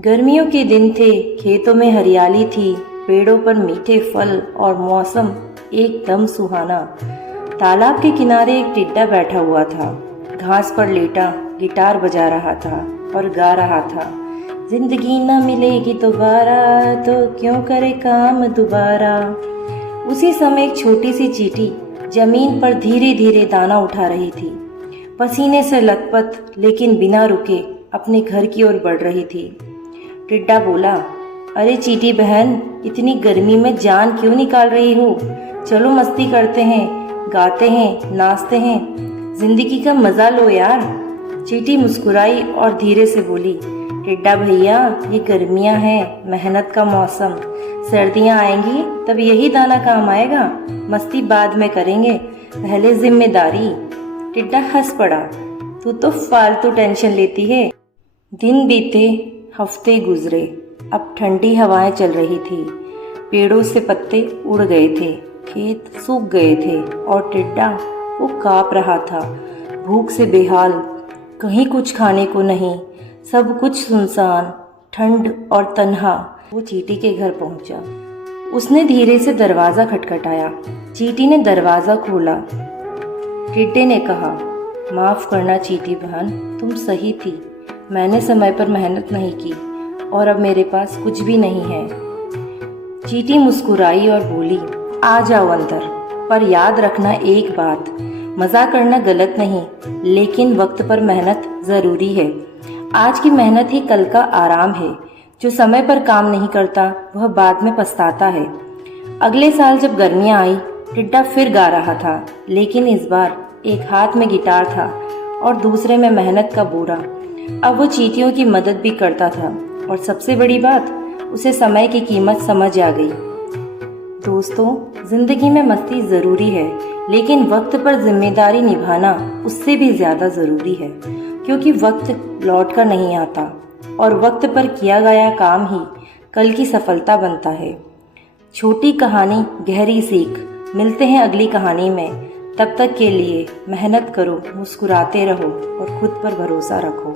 गर्मियों के दिन थे, खेतों में हरियाली थी, पेड़ों पर मीठे फल और मौसम एकदम सुहाना। तालाब के किनारे एक टिड्डा बैठा हुआ था, घास पर लेटा गिटार बजा रहा था और गा रहा था, जिंदगी न मिलेगी दोबारा तो क्यों करे काम दोबारा। उसी समय एक छोटी सी चींटी जमीन पर धीरे धीरे दाना उठा रही थी, पसीने से लथपथ लेकिन बिना रुके अपने घर की ओर बढ़ रही थी। टिड्डा बोला, अरे चींटी बहन, इतनी गर्मी में जान क्यों निकाल रही हो? चलो मस्ती करते हैं, गाते हैं, नाचते हैं, जिंदगी का मजा लो यार। चींटी मुस्कुराई और धीरे से बोली, टिड्डा भैया, ये गर्मियां हैं, मेहनत का मौसम, सर्दियां आएंगी तब यही दाना काम आएगा, मस्ती बाद में करेंगे, पहले जिम्मेदारी। टिड्डा हंस पड़ा, तू तो फालतू टेंशन लेती है। दिन बीते, हफ्ते गुजरे, अब ठंडी हवाएं चल रही थी, पेड़ों से पत्ते उड़ गए थे, खेत सूख गए थे और टिड्डा वो काँप रहा था, भूख से बेहाल, कहीं कुछ खाने को नहीं, सब कुछ सुनसान, ठंड और तन्हा। वो चींटी के घर पहुंचा। उसने धीरे से दरवाज़ा खटखटाया। चींटी ने दरवाज़ा खोला। टिड्डे ने कहा, माफ़ करना चींटी बहन, तुम सही थी, मैंने समय पर मेहनत नहीं की और अब मेरे पास कुछ भी नहीं है। चींटी मुस्कुराई और बोली, आ जाओ अंदर, पर याद रखना एक बात, मज़ा करना गलत नहीं, लेकिन वक्त पर मेहनत ज़रूरी है। आज की मेहनत ही कल का आराम है। जो समय पर काम नहीं करता वह बाद में पछताता है। अगले साल जब गर्मियाँ आई, टिड्डा फिर गा रहा था, लेकिन इस बार एक हाथ में गिटार था और दूसरे में मेहनत का बोरा। अब वो चींटियों की मदद भी करता था और सबसे बड़ी बात, उसे समय की कीमत समझ आ गई। दोस्तों, जिंदगी में मस्ती ज़रूरी है, लेकिन वक्त पर जिम्मेदारी निभाना उससे भी ज़्यादा ज़रूरी है, क्योंकि वक्त लौट कर नहीं आता और वक्त पर किया गया काम ही कल की सफलता बनता है। छोटी कहानी, गहरी सीख। मिलते हैं अगली कहानी में। तब तक के लिए मेहनत करो, मुस्कुराते रहो और खुद पर भरोसा रखो।